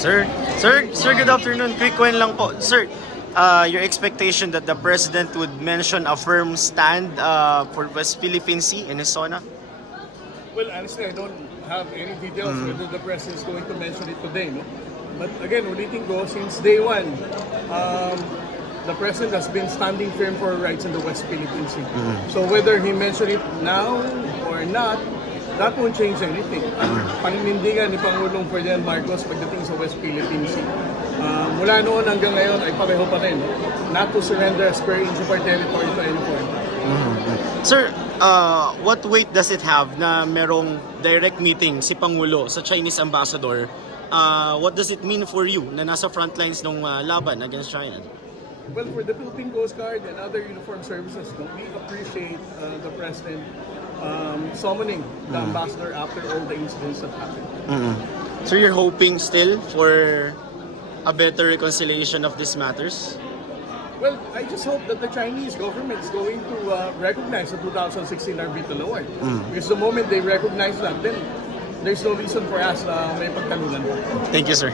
Sir, good afternoon. Quick one lang po. Sir, your expectation that the President would mention a firm stand for West Philippine Sea in his zona? Well, honestly, I don't have any details whether the President is going to mention it today, no? But again, ulitin ko, since day one, the President has been standing firm for rights in the West Philippine Sea. So whether he mentioned it now or not, that won't change anything. Ang paninindigan ni Pangulong Ferdinand Marcos pagdating sa West Philippine Sea, mula noon hanggang ngayon ay pareho pa rin, not to surrender a square inch of our territory to any foreign power. Sir, what weight does it have na merong direct meeting si Pangulo sa Chinese ambassador? What does it mean for you na nasa front lines ng laban against China? Well, for the Philippine Coast Guard and other uniformed services, we appreciate the President summoning the ambassador after all the incidents that happened. So you're hoping still for a better reconciliation of these matters? Well, I just hope that the Chinese government is going to recognize the 2016 arbitral award. Because the moment they recognize that, then there's no reason for us na may pagtalunan pa. Thank you, sir.